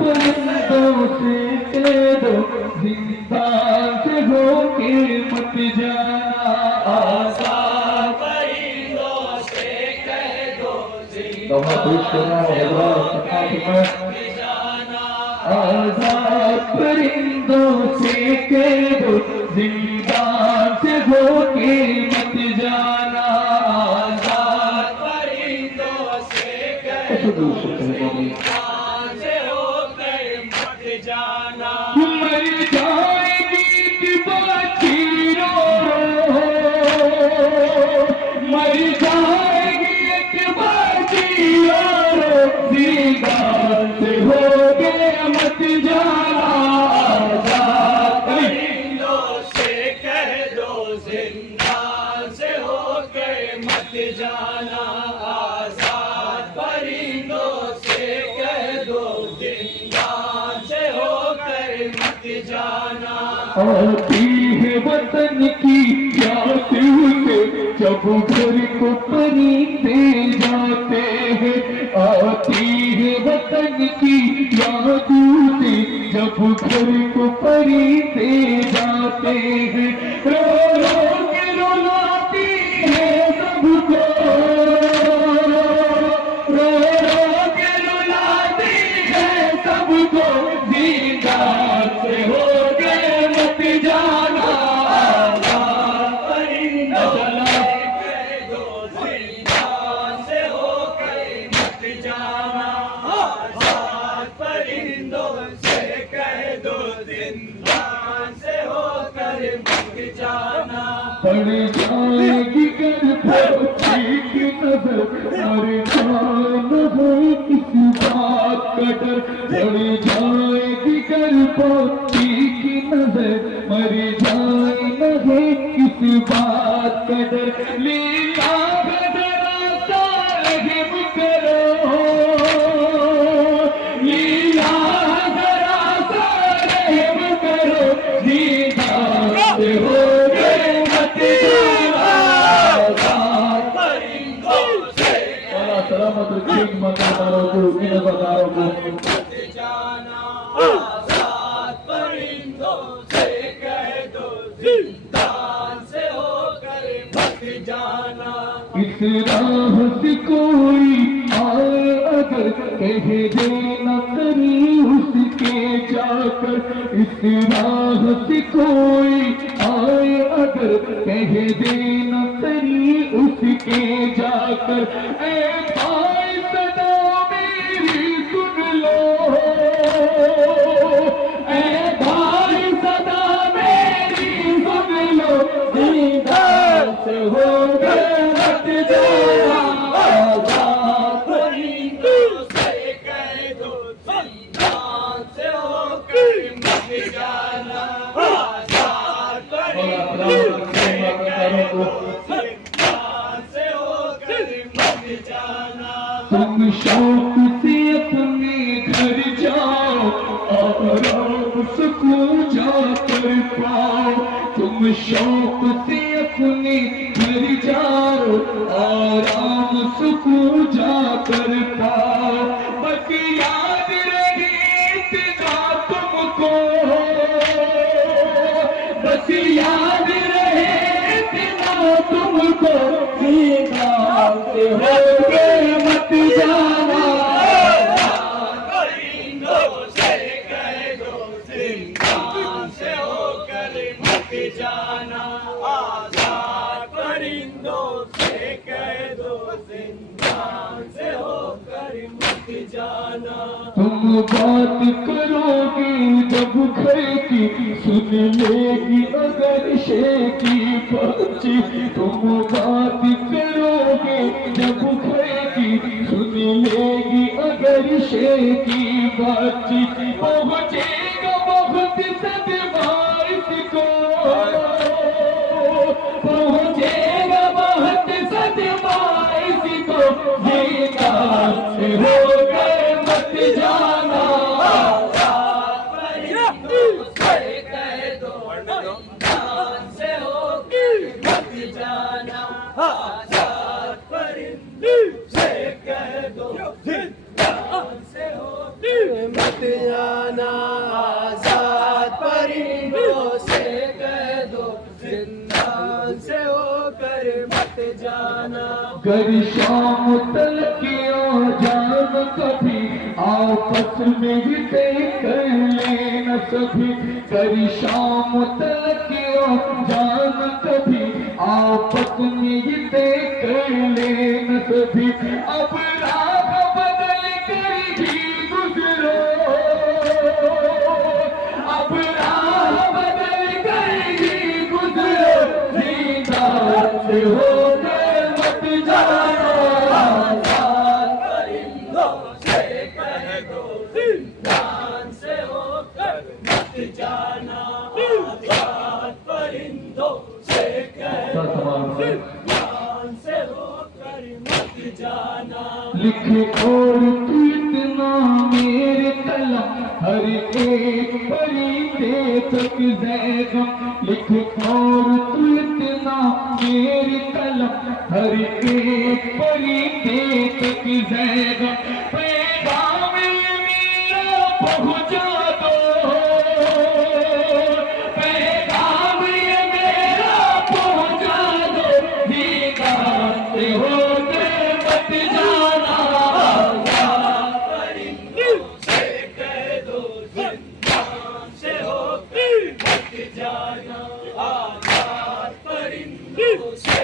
پرندوں سے کہہ دو زندان سے ہو کے مت جانا آزاد پرندوں سے کہہ دو دوہا پیش کر رہا ہوں حضرات ثقافت میں آزاد پرندوں سے کہہ دو زندان سے ہو کے مت جانا آزاد پرندوں سے کہہ دو زندان سے ہو کر مت جانا مر جائے گی کہ بچی رو مر جائے گی کہ بچی رو زندان سے ہو کے مت جانا آزاد پرندوں سے کہہ دو زندان سے ہو کر مت جانا آزاد پرندوں سے کہہ دو زندان سے ہو کر مت جانا آتی ہے وطن کی یاد اسے جب گھر کو پریندے جاتے ہیں آتی ہے وطن کی یاد اسے جب گھر کو پریندے جاتے ہیں رو رو کے رلاتی ہے سب کو رو رو کے رلاتی ہے سب کو زندان سے ہو گئے مت جانا آزاد پرندوں سے کہہ دو زندان سے ہو کر مت جانا آزاد پرندوں سے کہہ دو زندان سے ہو کر مت جانا پڑ جائے گی گر پھوٹی کی نظر مر جانا ہے کسی بات کا ڈر پڑ جائے گی گر پھوٹی کی نظر مر جائے نہ ہے کسی بات کا ڈر لیلا ذرا سا رحم کرو لیلا ذرا سا رحم کرو زندان سے ہو گئے مت جانا آزاد پرندوں سے اللہ سلامت رکھیں مقامداروں کو انتظاروں کو مت جانا آزاد پرندوں سے کہہ دو زندان سے ہو کر مت جانا اس راہ سے کوئی آئے اگر کہہ دینا کری اس کے جا کر اس راہ سے کوئی آئے اگر کہہ دینا کری اس کے جا کر اے بھائی صدا میری سن لو اے بھائی صدا میری سن لو زندان سے ہو گئے مت جانا آزاد پرندوں سے کہہ دو زندان سے ہو کر مت جانا آزاد پرندوں سے کہہ دو زندان سے ہو کر مت جانا تم شوق سے اپنے گھر جاؤ آرام سکون جا کر پاؤ تم شوق سے اپنے گھر جاؤ آرام سکون جا کر پاؤ بس یاد رہے اتنا تم کو بس یاد رہے اتنا تم کو زندان سے ہو گئے مت جانا پرندوں سے کہہ دو زندان سے ہو کر مت جانا آزاد پرندوں سے کہہ دو زندان سے ہو کر مت جانا تم بات کرو گے جب گھر کی سن لے گی اگر شیخی بچی تم بات کرو گے جب گھر کی سن لے گی اگر شیخی بچی پہنچے گا بہت صدمہ اس کو پہنچے گا بہت صدمہ اس کو زندان سے ہو گئے مت جانا پرندوں سے کہہ دو زندان سے ہو کر مت جانا آزاد پرندوں سے کہہ دو زندان سے ہو کر مت جانا آزاد پرندوں سے کہہ دو زندان سے ہو کر مت جانا گر شام تلکیاں جان کبھی آپس میں ہی طے کر لینا سبھی گر شام تلکیاں جان کبھی آپس میں ہی طے کر لینا سبھی اب راہ بدل کر بھی گزرو اب راہ بدل کر بھی گزرو زندان سے ہو مت جانا آزاد پرندوں سے کہہ دو زندان سے ہو کر مت جانا آزاد پرندوں سے کہہ دو زندان سے ہو کر مت جانا لکھے اور تو اتنا میرے قلم ہر ایک پرندے تک زیغم لکھے اور تو اتنا میرے قلم ہر ایک پرندے تک زیغم پیغام میرا پہنچا دو پیغام میرا پہنچا دو زندان سے ہو کر مت جانا آزاد پرندوں سے کہہ دو زندان سے ہو کر مت جانا آزاد پرندوں سے